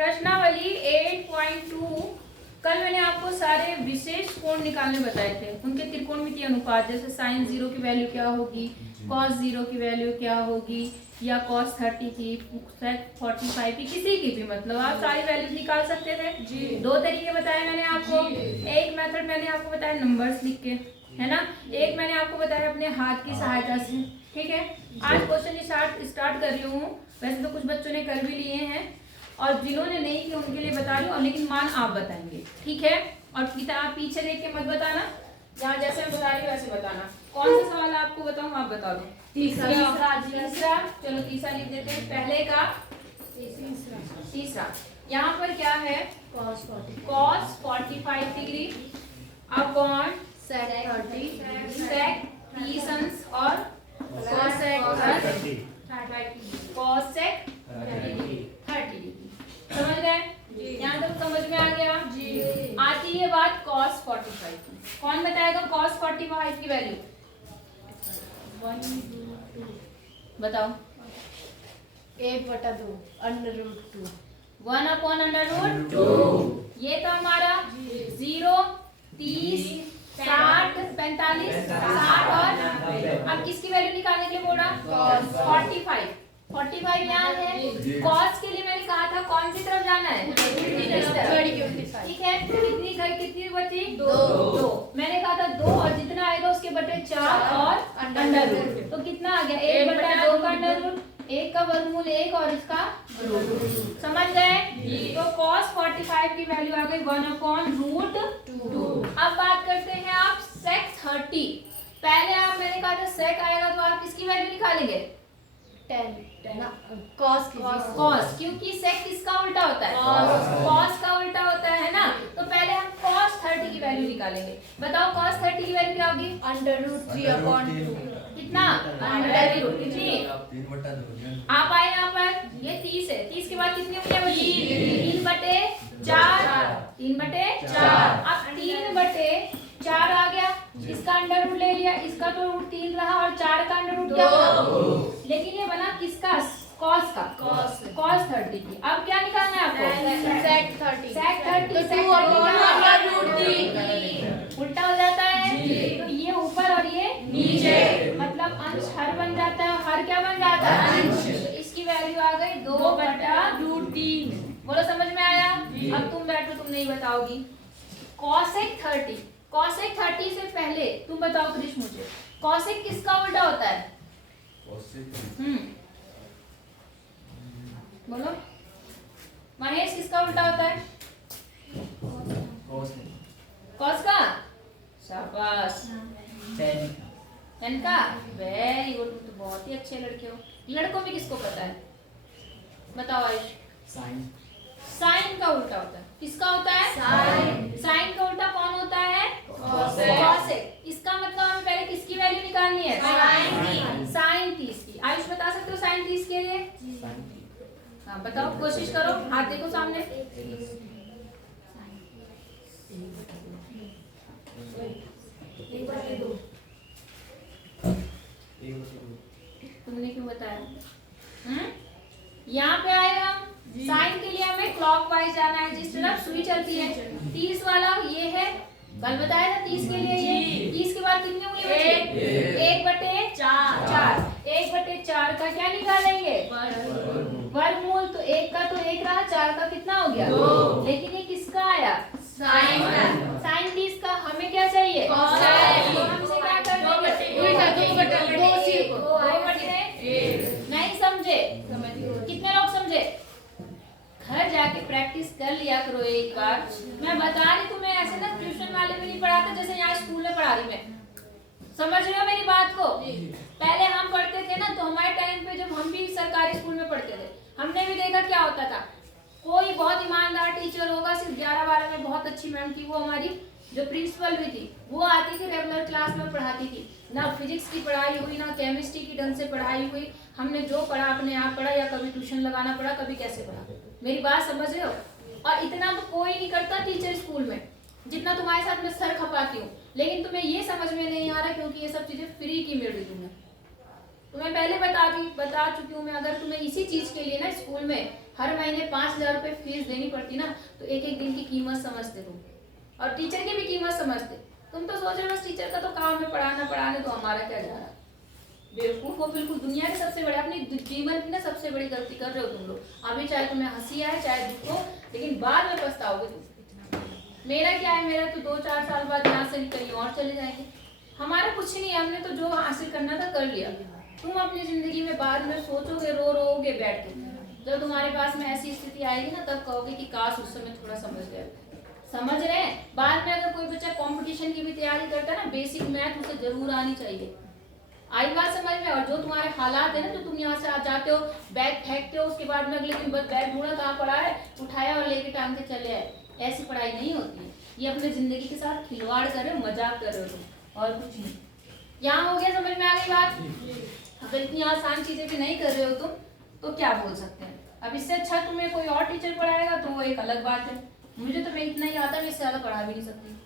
प्रश्नावली 8.2 कल मैंने आपको सारे विशेष कोण निकालने बताए थे, उनके त्रिकोणमितीय अनुपात, जैसे साइन 0 की वैल्यू क्या होगी, कॉस 0 की वैल्यू क्या होगी, या कॉस 30 की, सेक 45 की, किसी की भी, मतलब आप सारी वैल्यूज निकाल सकते थे जी। दो तरीके बताए मैंने आपको, एक मेथड मैंने आपको बताया नंबर्स लिख के, है ना, एक मैंने आपको बताया अपने हाथ की सहायता से। ठीक है, आज क्वेश्चन स्टार्ट कर रही हूँ। वैसे तो कुछ बच्चों ने कर भी लिए हैं और जिन्होंने नहीं किए उनके लिए बता रही हूँ, लेकिन मान आप बताएंगे, ठीक है। और आप पीछे देख के मत बताना, जहाँ जैसे मैं बता रही हूँ वैसे बताना। कौन सा सवाल आपको बताऊँ, आप बता दो। तीसरा। चलो तीसरा लिख देते हैं, पहले का तीसरा। यहाँ पर क्या है, cos 45 डिग्री अपॉन sec 30 और cosec 30 डिग्री। समझ गए? यहाँ तक समझ में आ गया जी। आती है बात cos 45 की। कौन बताएगा cos 45 की वैल्यू? 1/2 बताओ। 1/2 √2 1/√2। ये तो हमारा 0 30 60 45 60 और अब किसकी वैल्यू निकालने के लिए बोला? cos 45 यहाँ है। cos के लिए मैंने कहा था कौन सी तरफ जाना है? ठीक है, कितनी बची? 2। मैंने कहा था 2 और जितना आएगा उसके बटे 4 और अंडर। तो कितना आ गया? 1/2 का अंडर रूट, 1 का वर्गमूल 1 और इसका रूट। समझ गए? तो cos 45 की वैल्यू आ गई 1/√2। अब बात करते हैं आप sec 30। पहले आप, मैंने कहा था sec आएगा तो आप किसकी वैल्यू निकालेंगे? 10 cos, क्योंकि sec किसका उल्टा होता है? cos का उल्टा होता है ना। तो पहले हम cos 30 की वैल्यू निकालेंगे। बताओ cos 30 की वैल्यू क्या होगी? √3/2। कितना? कितनी? आप आए यहाँ पर, ये 30 है, 30 के बाद कितनी उंगलियां बची? 3/4। 3/4। अब 3/4 आ गया, इसका अंडर रूट ले लिया, इसका तो रूट 3 रहा और 4 का अंडर रूट क्या हुआ? लेकिन ये बना किसका? cos का। cos 30 की। अब क्या निकालना है आपको? sec 30 तो 2/√3 उल्टा हो जाता है, तो ये ऊपर और ये नीचे, मतलब अंश हर बन जाता है। हर क्या बन जाता है? अंश। तो इसकी वैल्यू आ गई 2/√3। बोलो समझ में आया? अब तुम बैठो, तुम नहीं बताओगी। cosec 30 से पहले तुम बताओ कृष मुझे, cosec किसका उल्टा होता है? बोलो महेश, किसका उल्टा होता है? cos का। शाबाश। tan का। वेरी गुड, तो बहुत ही अच्छे लड़के हो। लड़कों में किसको पता है? बताओ आयुष। साइन का उल्टा होता है। किसका होता है? साइन का उल्टा कौन होता है? cosec। इसका मतलब हमें पहले किसकी वैल्यू निकालनी है? साइन 30 की। आयुष बता सकते हो साइन 30 के लिए? हाँ बताओ, कोशिश करो, हाथ देखो सामने। तुमने क्यों बताया? यहाँ पे आएगा साइन के लिए हमें क्लॉकवाइज जाना है, जिस तरफ सुई चलती है। 30 वाला ये है, कल बताया था 30 के लिए ये। 30 के बाद कितनी उंगली बची? 1/4। 1/4 का क्या निकालेंगे? वर्गमूल। तो 1 का तो 1 रहा, 4 का कितना हो गया? 2। लेकिन ये किसका आया? साइन 30 का। हमें क्या चाहिए? तो हमसे क्या कर नहीं समझे? कितने लोग समझे? घर जाके प्रैक्टिस कर लिया करो एक बार। मैं बता रही तुम्हें, ऐसे ना ट्यूशन वाले में नहीं पढ़ाते जैसे यहाँ स्कूल में पढ़ा रही मैं। समझ रहे हो मेरी बात को? पहले हम पढ़ते थे ना, तो हमारे टाइम पे जब हम भी सरकारी स्कूल में पढ़ते थे, हमने भी देखा क्या होता था। कोई बहुत ईमानदार टीचर होगा, सिर्फ 11-12 में बहुत अच्छी मैम थी, वो हमारी जो प्रिंसिपल भी थी, वो आती थी रेगुलर क्लास में पढ़ाती थी। ना फिजिक्स की पढ़ाई हुई, ना केमिस्ट्री की ढंग से पढ़ाई हुई। हमने जो पढ़ा अपने आप पढ़ा, या कभी ट्यूशन लगाना पड़ा, कभी कैसे पढ़ा। मेरी बात समझ रहे हो? और इतना तो कोई नहीं करता टीचर स्कूल में, जितना तुम्हारे साथ मैं सर खपाती हूँ। लेकिन तुम्हें ये समझ में नहीं आ रहा, क्योंकि ये सब चीजें फ्री की मिल रही तुम्हें। तुम्हें पहले बता चुकी हूँ मैं। अगर तुम्हें इसी चीज के लिए ना स्कूल में हर महीने 5,000 रुपए फीस देनी पड़ती ना, तो एक एक दिन की कीमत समझते तुम, और टीचर की भी कीमत समझते। तुम तो सोच रहे हो बस टीचर का तो काम है पढ़ाना, पढ़ाने तो हमारा क्या जा रहा है। बेवकूफ हो बिल्कुल, दुनिया के सबसे बड़े, अपनी जीवन की ना सबसे बड़ी गलती कर रहे हो तुम लोग। अभी चाहे तुम्हें हंसी आए चाहे दुख हो, लेकिन बाद में पछताओगे तुम। मेरा क्या है, मेरा तो 2-4 साल बाद यहाँ से कहीं और चले जाएंगे। हमारा कुछ नहीं है, हमने तो जो हासिल करना था कर लिया। तुम अपनी जिंदगी में बाद में सोचोगे, रोओगे बैठ के। जब तुम्हारे पास में ऐसी स्थिति आएगी ना, तब कहोगे कि काश उस समय थोड़ा समझ गए। समझ रहे हैं? बाद में अगर कोई बच्चा कंपटीशन की भी तैयारी करता है ना, बेसिक मैथ उसे जरूर आनी चाहिए। आई बात समझ में? और जो तुम्हारे हालात है ना, जो तुम यहाँ से आ जाते हो, बैग फेंकते हो, उसके बाद में अगले दिन बस बैग ढूंढा कहाँ पड़ा है, उठाया और लेके टांग के चले आए, ऐसी पढ़ाई नहीं होती है। ये अपने जिंदगी के साथ खिलवाड़ कर रहे हो, मजाक कर रहे हो तुम, और कुछ नहीं। यहाँ हो गया? समझ में आ गई बात? अगर इतनी आसान चीजें भी नहीं कर रहे हो तुम, तो क्या बोल सकते हैं। अब इससे अच्छा तुम्हें कोई और टीचर पढ़ाएगा तो वो एक अलग बात है। मुझे तो इतना ही आता, मैं इससे ज्यादा पढ़ा भी नहीं सकती।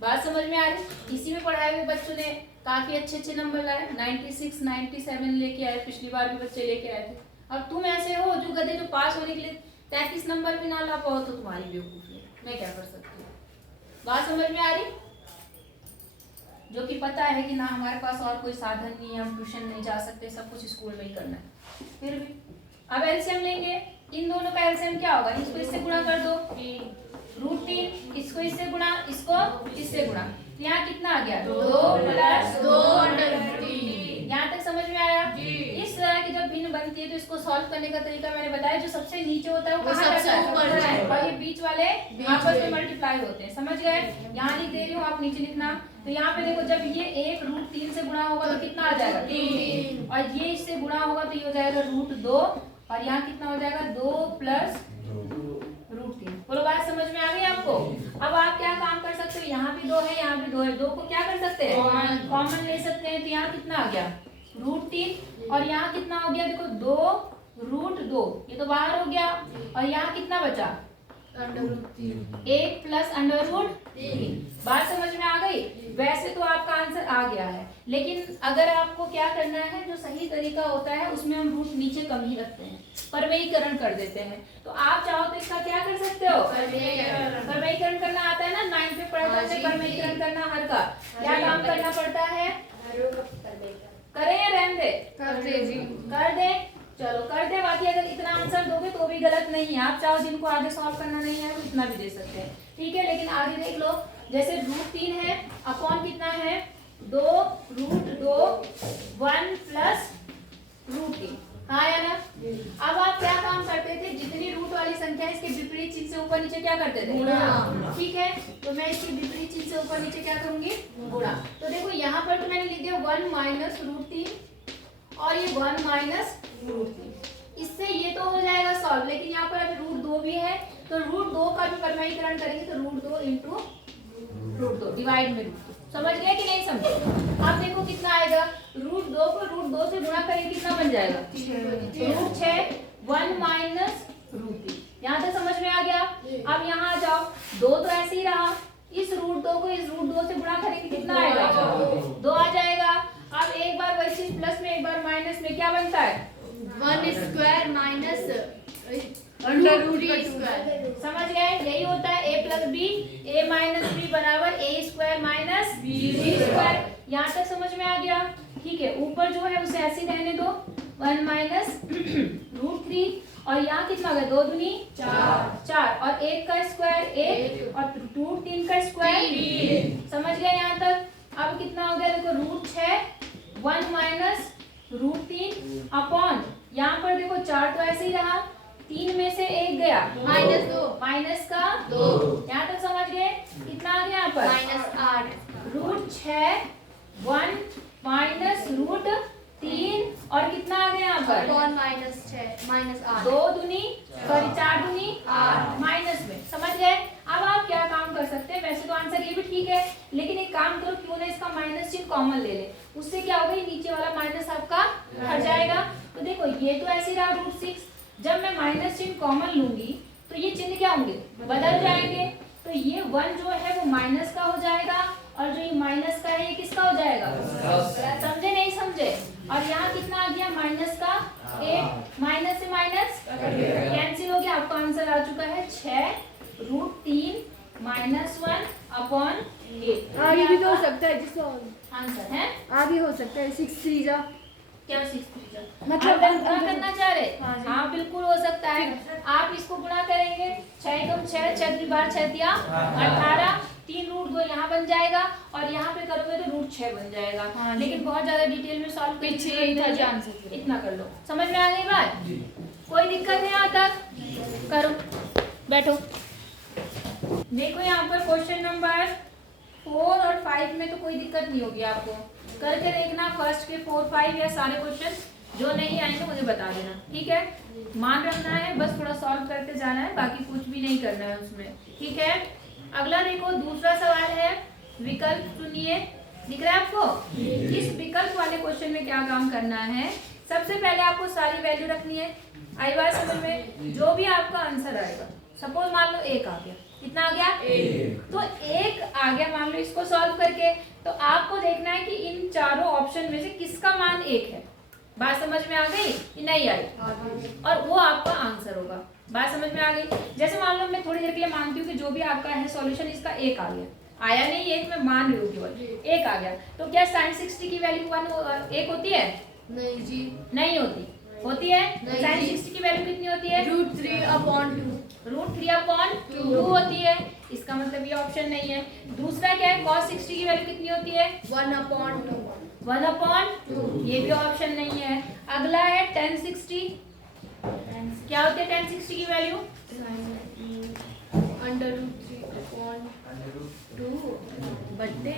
बात समझ में आ रही? इसी में पढ़ाए हुए बच्चों ने काफी अच्छे नंबर लाए, 96, 97 लेके आए, पिछली बार भी बच्चे लेके आए थे। अब तुम ऐसे हो जो गधे, जो पास होने के लिए 33 नंबर भी ना ला पाओ, तो तुम्हारी बेवकूफी। मैं क्या कर सकती हूँ? बात समझ में आ रही? जो कि पता है कि ना हमारे पास और कोई साधन नहीं है, हम ट्यूशन नहीं जा सकते, सब कुछ स्कूल में ही करना है, फिर भी। अब एलसीएम लेंगे, इन दोनों का एलसीएम क्या होगा? इसको इससे गुणा कर दो, √3, इसको इससे गुणा, इसको इससे गुणा, तो यहाँ कितना आ गया? 2 + 2√3। यहाँ तक समझ में आया? इस तरह की जब भिन्न बनती है तो इसको सॉल्व करने का तरीका मैंने बताया। जो सबसे नीचे होता है वो कहाँ जाता है, और ये बीच वाले आपस में मल्टीप्लाई होते हैं। समझ गए? यहाँ लिख दे रही हूँ, आप नीचे लिखना। तो यहाँ पे देखो, जब ये 1 √3 से गुणा होगा तो कितना आ जाएगा? 3, और ये इससे गुणा होगा तो ये हो जाएगा √2, और यहाँ कितना हो जाएगा? 2 + √3। बोलो, बात समझ में आ गई आपको? अब आप क्या काम कर सकते हो? यहाँ भी 2 है, यहाँ भी 2 है, 2 को क्या कर सकते हैं? कॉमन ले सकते हैं। तो यहाँ कितना आ गया? √3, और यहाँ कितना हो गया? देखो 2 √2, ये तो बाहर हो गया, और यहाँ कितना बचा? √3, 1 + √3। बात समझ में आ गई? वैसे तो आपका आंसर आ गया है, लेकिन अगर आपको क्या करना है, जो सही तरीका होता है उसमें हम रूट नीचे कम ही रखते हैं, परवैयीकरण कर देते हैं। तो आप चाहो तो इसका क्या कर सकते हो? परवैयीकरण करना आता है ना, 9 पे पढ़ा था परवैयीकरण करना हर का। क्या काम करना पड़ता है? करें या रहने दे? कर दे। चलो कर दे। बाकी अगर इतना आंसर दोगे तो भी गलत नहीं है। आप चाहो जिनको आगे सॉल्व करना नहीं है तो इतना भी दे सकते हैं, ठीक है। लेकिन आगे देख लो, जैसे √3 है, अपॉन कितना है? 2 √2, 1 + √3। हाँ या ना? अब आप क्या काम करते थे? जितनी रूट वाली संख्या इसके विपरीत चिन्ह से ऊपर नीचे क्या करते थे? गुणा। ठीक है, तो मैं इसके विपरीत चिन्ह से ऊपर नीचे क्या करूंगी? गुणा। तो देखो यहाँ पर तो मैंने लिख दिया 1 - √3, और ये 1 - √3। इससे ये तो हो जाएगा सॉल्व, लेकिन यहाँ पर अभी √2 भी है, तो √2 का भी परवैयीकरण करेंगे तो √2 × √2 डिवाइड में √2। समझ गए कि नहीं समझे? अब देखो कितना आएगा? √2 को √2 से गुणा करेंगे, कितना बन जाएगा? √6, 1 - √3। यहाँ तक समझ में आ गया? अब यहाँ आ जाओ, 2 तो ऐसे ही रहा, इस √2 को इस √2 से गुणा करेंगे, कितना आएगा? 2 आ जाएगा। अब एक बार वही चीज प्लस में, एक बार माइनस में, क्या बनता है? 1² - √3²। समझ गए? यही होता है a + b, a - b = a² - b²। यहाँ तक समझ में आ गया? ठीक है, ऊपर जो है उसे ऐसे रहने दो, 1 - √3, और यहाँ कितना हो गया? 2 दूनी 4, और 1 का स्क्वायर 1, और √3 का स्क्वायर 3। समझ गए यहाँ तक? अब कितना हो गया? देखो √6, 1 - √3 अपॉन, यहाँ पर देखो 4 तो ऐसे ही रहा, 3 में से 1 गया, -2, माइनस का 2। यहाँ तक समझ गए? कितना आ गया यहाँ पर? -8। √6, 1 - √3, और कितना आ गया यहाँ पर? अपॉन -6 -8। 2 दूनी, सॉरी 4 दूनी 8, माइनस में। समझ गए? अब आप क्या काम कर सकते हैं? वैसे तो आंसर ये भी ठीक है, लेकिन एक काम करो, क्यों ना इसका माइनस चिन्ह कॉमन ले ले, उससे क्या होगा? नीचे वाला माइनस आपका हट जाएगा। तो देखो ये तो ऐसे रहा √6, जब मैं माइनस चिन्ह कॉमन लूंगी तो ये चिन्ह क्या होंगे? बदल जाएंगे। तो तो ये 1 जो है वो माइनस का हो जाएगा और जो ये माइनस का है ये किसका हो जाएगा? समझे नहीं समझे? और यहाँ कितना आ गया माइनस का 8, माइनस से माइनस कैंसिल हो गया, आपका आंसर आ चुका है 6√3 -1/8। आगे भी तो हो सकता है जिसको आंसर है आगे हो सकता है 6 3 जा क्या 6 मतलब आप गुणा करना चाह रहे? हाँ जी। हाँ बिल्कुल हो सकता है। आप इसको गुणा करेंगे 6 कम 6 6 3 बार 6 दिया 18, 3√2 यहाँ बन जाएगा और यहाँ पे करोगे तो √6 बन जाएगा। हाँ जी। लेकिन बहुत ज्यादा डिटेल में सॉल्व पीछे यही था जी आंसर। इतना कर लो। समझ में आ गई बात? कोई दिक्कत है यहाँ तक? करो, बैठो। देखो यहाँ पर क्वेश्चन नंबर 4 और 5 में तो कोई दिक्कत नहीं होगी आपको। करके देखना फर्स्ट के 4 5 या सारे क्वेश्चन, जो नहीं आएंगे मुझे बता देना, ठीक है? मान रखना है, बस थोड़ा सॉल्व करते जाना है, बाकी कुछ भी नहीं करना है उसमें, ठीक है? अगला देखो, दूसरा सवाल है विकल्प चुनिए। दिख रहा है आपको? इस विकल्प वाले क्वेश्चन में क्या काम करना है? सबसे पहले आपको सारी वैल्यू रखनी है। आई बात समझ में? जो भी आपका आंसर आएगा, सपोज मान लो 1 आ गया, कितना आ गया? 1। तो 1 आ गया मान लो, इसको सॉल्व करके तो आपको देखना है कि इन चारों ऑप्शन में से किसका मान 1 है। बात समझ में आ गई कि नहीं आई? और वो आपका आंसर होगा। बात समझ में आ गई? जैसे मान लो मैं थोड़ी देर के लिए मानती हूँ कि जो भी आपका है सॉल्यूशन इसका 1 आ गया, आया नहीं 1, मैं मान रही हूँ केवल 1 आ गया, तो क्या sin 60 की वैल्यू 1 होती है? नहीं जी, नहीं होती। होती है? नहीं sin जी। 60 की वैल्यू कितनी होती है? √3/2 √3/2 होती है। इसका मतलब ये ऑप्शन नहीं है। दूसरा क्या है? cos 60 की वैल्यू कितनी होती है? 1/2 1/2, ये भी ऑप्शन नहीं है। अगला है tan 60, क्या होती है tan 60 की वैल्यू? √3/2 बट्टे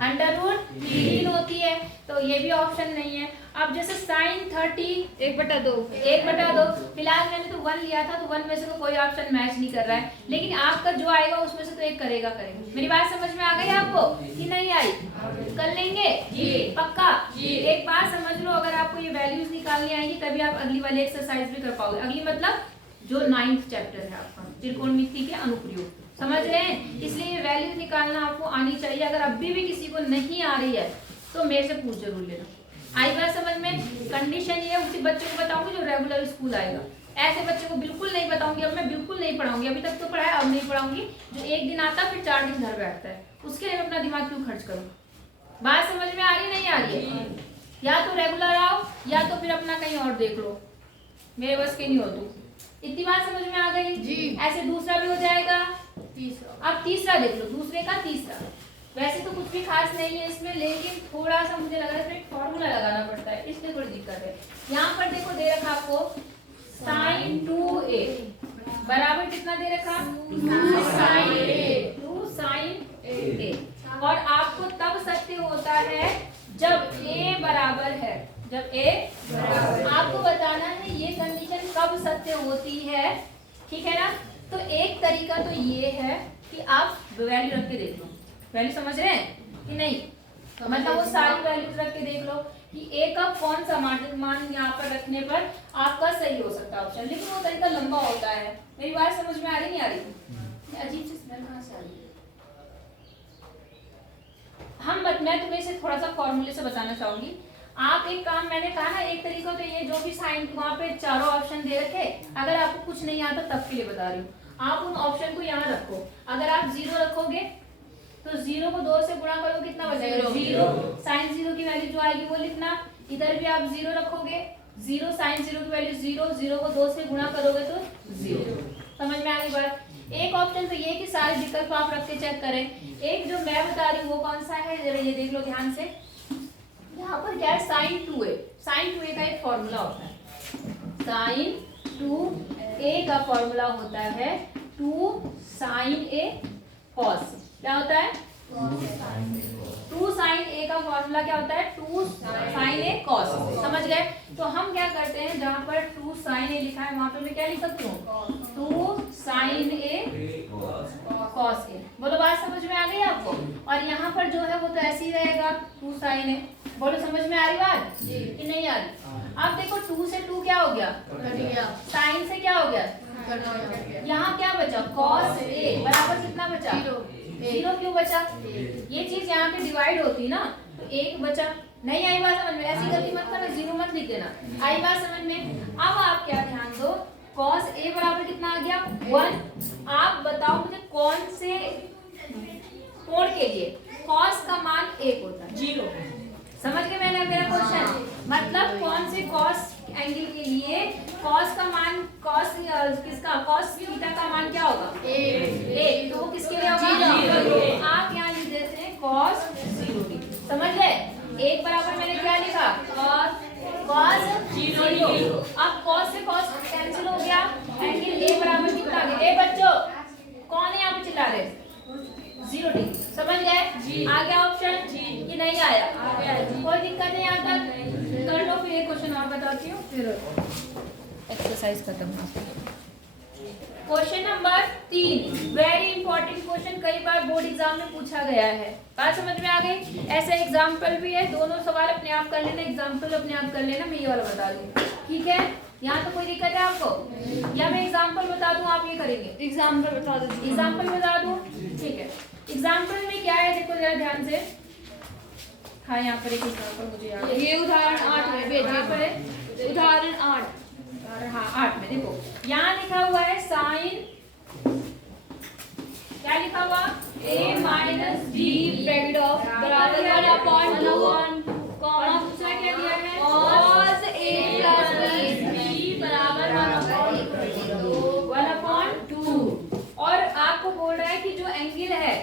√3 होती है, तो ये भी ऑप्शन नहीं है। अब जैसे sin 30 1/2 1/2, फिलहाल मैंने तो 1 लिया था, तो 1 में से तो कोई ऑप्शन मैच नहीं कर रहा है, लेकिन आपका जो आएगा उसमें से तो एक करेगा। मेरी बात समझ में आ गई आपको कि नहीं आई? कर लेंगे जी, पक्का जी। एक बात समझ लो, अगर आपको ये वैल्यूज निकालनी आएगी तभी आप अगली वाली एक्सरसाइज भी कर पाओगे। अगली मतलब जो 9th चैप्टर है आपका त्रिकोणमिति के अनुप्रयोग, समझ रहे हैं? इसलिए ये वैल्यू निकालना आपको आनी चाहिए। अगर अभी भी किसी को नहीं आ रही है तो मेरे से पूछ जरूर लेना। आई बात समझ में? कंडीशन ये उसी बच्चे को बताऊंगी जो रेगुलर स्कूल आएगा, ऐसे बच्चे को बिल्कुल नहीं बताऊंगी। अब मैं बिल्कुल नहीं पढ़ाऊंगी, अभी तक तो पढ़ाया, अब नहीं पढ़ाऊंगी। जो एक दिन आता फिर 4 दिन घर बैठता है, उसके लिए मैं अपना दिमाग क्यों खर्च करूँ? बात समझ में आ रही नहीं आ रही है? या तो रेगुलर आओ या तो फिर अपना कहीं और देख लो, मेरे बस के नहीं हो तुम। इतनी बात समझ में आ गई जी। ऐसे दूसरा भी हो जाएगा। तीसरा अब तीसरा देख लो, दूसरे का तीसरा। वैसे तो कुछ भी खास नहीं है इसमें, लेकिन थोड़ा सा मुझे लग रहा है इसमें एक फॉर्मूला लगाना पड़ता है, इसलिए थोड़ी दिक्कत है। यहाँ पर देखो दे रखा आपको sin 2a बराबर कितना दे रखा? 2 sin a। और आपको तब सत्य होता है जब a बराबर है, जब a बराबर। आपको बताना है ये कंडीशन कब सत्य होती है, ठीक है ना? तो एक तरीका तो ये है कि आप वैल्यू रख के देख लो। वैल्यू समझ रहे हैं कि नहीं? मतलब वो सारी वैल्यूज रख के देख लो कि a का कौन सा मान यहाँ पर रखने पर आपका सही हो सकता है ऑप्शन, लेकिन वो तरीका लंबा होता है। मेरी बात समझ में आ रही नहीं आ रही? अजीब सी स्मेल कहाँ से आ रही है? मैं तुम्हें इसे थोड़ा सा फॉर्मूले से बताना चाहूंगी। आप एक काम, मैंने कहा ना एक तरीका तो ये, जो भी साइन वहाँ पे चारों ऑप्शन दे रखे, अगर आपको कुछ नहीं आता तब के लिए बता रही हूँ, आप उन ऑप्शन को यहाँ रखो। अगर आप 0 रखोगे तो 0 को 2 से गुणा करो, कितना बचेगा? 0। साइन 0 की वैल्यू जो आएगी वो लिखना। इधर भी आप 0 रखोगे, 0 साइन 0 की वैल्यू 0, 0 को 2 से गुणा करोगे तो 0। समझ में आ गई बात? एक ऑप्शन तो ये कि सारे विकल्प आप रख के चेक करें। एक जो मैं बता रही हूँ वो कौन सा है, जरा ये देख लो ध्यान से। यहाँ पर क्या है? sin 2a। sin 2a का एक फॉर्मूला होता है। sin 2a का फॉर्मूला होता है 2 sin a cos। क्या होता है? 2 sin a का फॉर्मूला क्या होता है? 2 sin a cos। समझ गए? तो हम क्या करते हैं, जहाँ पर 2 sin a लिखा है वहां पे मैं क्या लिख सकती हूँ? 2 sin a cos a। बोलो बात समझ में आ गई आपको? और यहाँ पर जो है वो तो ऐसे ही रहेगा 2 sin a। बोलो समझ में आ रही बात कि नहीं आ रही? अब देखो 2 से 2 क्या हो गया? साइन से क्या हो गया? यहाँ क्या बचा, cos A बराबर कितना बचा, 0 क्यों बचा, ये चीज यहाँ पे डिवाइड होती ना तो 1 बचा। नहीं आई बात समझ में, ऐसी गलती मत करना, 0 मत लिख देना, आई बात समझ में। अब आप क्या ध्यान दो, cos A बराबर कितना आ गया 1। आप बताओ मुझे कौन से कोण के लिए cos का मान 1 होता है, 0। समझ गए मैंने मेरा क्वेश्चन, मतलब कौन से cos एंगल के लिए cos का मान, cos किसका, cos थीटा का मान क्या होगा, 1, तो वो किसके लिए होगा, 0। आप यहाँ लिख देते हैं cos 0। समझ गए, 1 बराबर मैंने क्या लिखा, cos 0। अब cos से cos कैंसिल हो गया, एंगल A बराबर कितना आ गया, ए बच्चों कौन है यहाँ पे चिल्ला रहे, 0 डिग्री। समझ गए, आ गया ऑप्शन कि नहीं आया, कोई दिक्कत नहीं यहाँ तक, कर लो। फिर एक क्वेश्चन और बताती हूँ, फिर एक्सरसाइज खत्म। Question number 3, very important question, कई बार बोर्ड एग्जाम में पूछा गया है। बात समझ में आ गई, ऐसे एग्जाम्पल भी है, दोनों सवाल अपने आप कर लेना, एग्जाम्पल अपने आप कर लेना, मैं ये वाला बता दूँ, ठीक है। यहाँ तो कोई दिक्कत है आपको, या मैं एग्जाम्पल बता दूँ आप ये करेंगे, एग्जाम्पल बता दो, एग्जाम्पल बता दूँ, ठीक है। एग्जाम्पल में क्या है देखो जरा ध्यान से, हाँ यहाँ पर एक एग्जाम्पल मुझे याद है, ये उदाहरण 8 में भेजिए, यहाँ पर है उदाहरण 8, हाँ 8 में देखो यहाँ लिखा हुआ है साइन, क्या लिखा हुआ, a minus b bracket of बराबर 1/2 कॉमा दूसरा क्या दिया है, cos A plus B बराबर 1/2। और आपको बोल रहा है कि जो एंगल है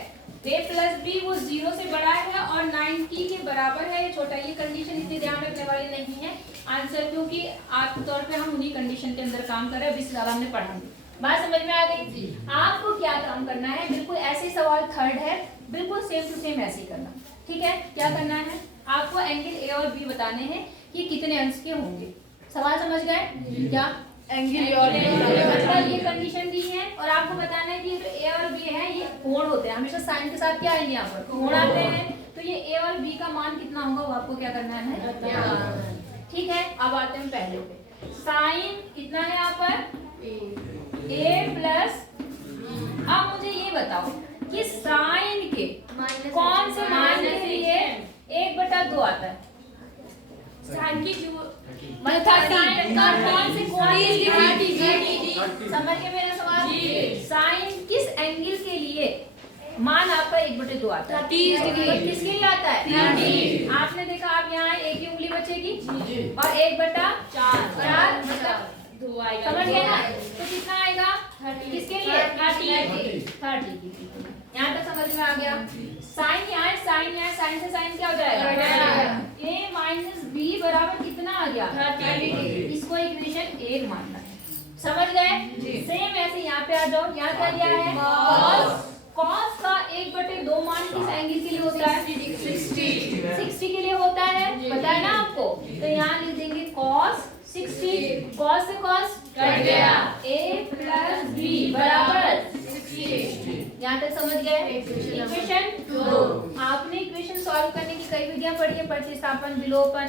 a प्लस बी वो 0 से बड़ा है और 90 के बराबर है, ये छोटा, ये कंडीशन इतनी ध्यान रखने वाली नहीं है आंसर, क्योंकि आमतौर पे हम उन्हीं कंडीशन के अंदर काम कर रहे हैं, 20 ज्यादा हमने पढ़ा नहीं। बात समझ में आ गई, आपको क्या काम करना है, बिल्कुल ऐसे सवाल थर्ड है, बिल्कुल सेम टू सेम ऐसे ही करना, ठीक है। क्या करना है, आपको एंगल ए और बी बताने हैं कि कितने अंश के होंगे, सवाल समझ गए क्या, एंगल और मतलब ये कंडीशन दी है और आपको बताना है कि जो ए और बी है ये कोण होते हैं, हमेशा साइन के साथ क्या आएंगे यहाँ पर, कोण आते हैं, तो ये ए और बी का मान कितना होगा वो आपको क्या करना है, ठीक है। अब आते हैं पहले पे, साइन कितना है यहाँ पर a प्लस, अब मुझे ये बताओ कि साइन के कौन से मान के लिए 1/2 आता है, साइन की जो मतलब साइन का कौन से कोण के लिए, समझ गए मेरा सवाल, साइन किस एंगल के लिए मान आपका 1/2 आता है, 30 डिग्री, किसके लिए आता है, 30 डिग्री। आपने देखा आप यहाँ एक ही उंगली बचेगी और 1/4 मतलब समझ गए ना, तो कितना आएगा, किसके लिए 30। यहाँ तक समझ में आ गया, साइन यहाँ है, साइन यहाँ है, साइन से साइन क्या हो जाएगा, a माइनस बी बराबर कितना आ गया, 30। इसको इक्वेशन 1 मानना है, समझ गए। सेम ऐसे यहाँ पे आ जाओ, यहाँ क्या दिया है, cos का 1/2 मान किस एंगल के लिए होता है, 60 के लिए होता है, पता है ना आपको, तो यहाँ लिख देंगे cos 60, cos से cos कट गया, a प्लस b बराबर 60। यहाँ तक समझ गए, इक्वेशन 2। आपने इक्वेशन सॉल्व करने की कई विधियां पढ़ी है, प्रतिस्थापन, विलोपन,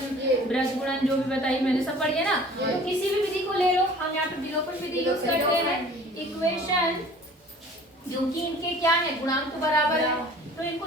ब्रज गुणन, जो भी बताई मैंने सब पढ़ी है ना, तो किसी भी विधि को ले लो, हम यहाँ पे विलोपन विधि यूज करते हैं। इक्वेशन क्योंकि इनके क्या है, गुणांक तो बराबर है, तो इनको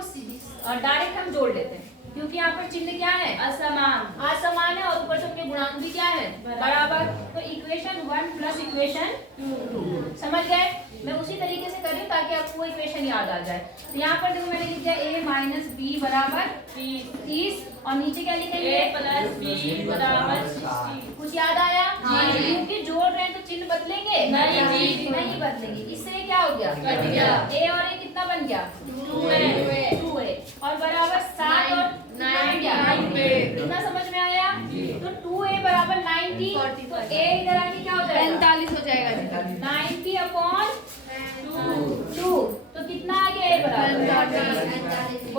डायरेक्ट हम जोड़ लेते हैं, क्योंकि यहाँ पर चिन्ह क्या है, असमान है और ऊपर से उनके गुणांक भी क्या है, बराबर। तो इक्वेशन 1 प्लस इक्वेशन 2, समझ गए। मैं उसी तरीके से कर रही हूँ ताकि आपको वो इक्वेशन याद आ जाए। तो यहाँ पर देखो मैंने लिख दिया a माइनस बी बराबर 30 और नीचे क्या लिखेंगे, a प्लस बी बराबर 60। कुछ याद आया, क्योंकि जोड़ रहे हैं तो चिन्ह बदलेंगे नहीं बदलेंगे, इससे क्या हो गया, कट गया, a और a कितना बन गया, 2a और बराबर 7 और 9 कितना समझ में आया, तो 2a बराबर 90, तो a इधर आके क्या हो जाएगा, 45 हो जाएगा, 90/2, तो कितना आ गया a बराबर,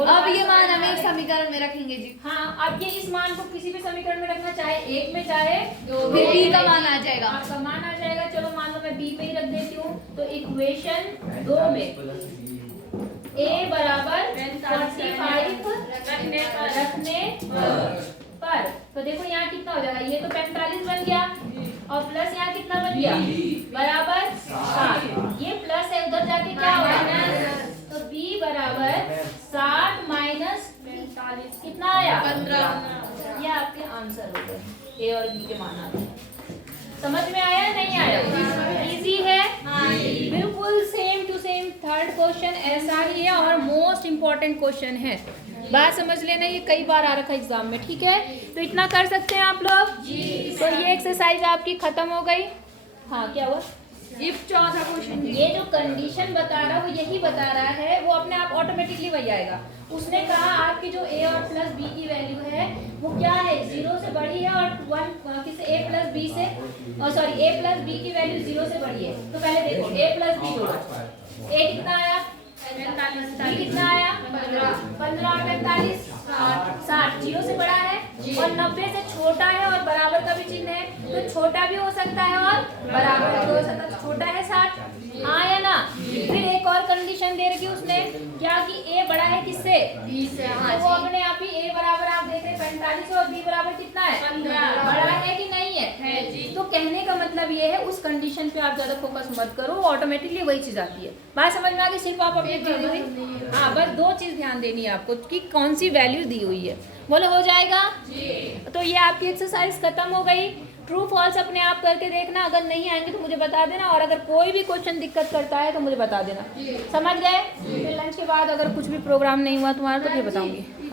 अब ये मान हम एक समीकरण में रखेंगे जी। हाँ, अब ये इस मान को किसी भी समीकरण में रखना, चाहे एक में चाहे फिर b का मान आ जाएगा, आपका मान आ जाएगा। चलो मान लो मैं b पे ही रख देती हूँ, तो इक्वेशन 2 में a बराबर 45 रखने पर, तो देखो यहाँ कितना हो जाएगा, ये तो 45 बन गया और प्लस यहाँ कितना बन गया बराबर 60। ये प्लस है, उधर जाके क्या होगा तो b बराबर 60 माइनस 45 कितना आया 15। ये आपके आंसर हो गए, ए और बी के मान आ गए। समझ में आया नहीं आया? इजी है बिल्कुल, same to same third question ऐसा ही है और मोस्ट इम्पोर्टेंट क्वेश्चन है। बात समझ लेना, ये कई बार आ रखा है एग्जाम में, ठीक है? तो इतना कर सकते हैं आप लोग। तो ये एक्सरसाइज आपकी खत्म हो गई। हाँ क्या हुआ? इफ चौथा क्वेश्चन ये जो कंडीशन बता रहा है वो यही बता रहा है, वो अपने आप ऑटोमेटिकली वही आएगा। उसने कहा आपकी जो a और प्लस b की वैल्यू है वो क्या है 0 से बड़ी है और 1 किसे a प्लस b से सॉरी a प्लस b की वैल्यू 0 से बड़ी है। तो पहले देखो a प्लस b होगा, a कितना आया 45, b कितना आया 15 और 45 60, 0 से बड़ा है और 90 से छोटा है और बराबर का भी चिन्ह है, तो छोटा भी हो सकता है और बराबर भी हो सकता है। छोटा है 60, हाँ या ना? फिर एक और कंडीशन दे रखी उसने क्या कि a बड़ा है किससे b से, तो वो अपने आप ही a बराबर आप देख रहे 45 और b बराबर कितना है 15, बड़ा है कि नहीं है जी। तो कहने का मतलब ये है उस कंडीशन पे आप ज्यादा फोकस मत करो, ऑटोमेटिकली वही चीज आती है। बात समझ में आ गई? सिर्फ आप अपने हाँ बस दो चीज ध्यान देनी है आपको कि कौन सी वैल्यू दी हुई है। बोलो हो जाएगा जी। तो ये आपकी एक्सरसाइज खत्म हो गई। ट्रू फॉल्स अपने आप करके देखना, अगर नहीं आएंगे तो मुझे बता देना, और अगर कोई भी क्वेश्चन दिक्कत करता है तो मुझे बता देना। समझ गए? फिर लंच के बाद अगर कुछ भी प्रोग्राम नहीं हुआ तुम्हारा तो फिर बताऊंगी।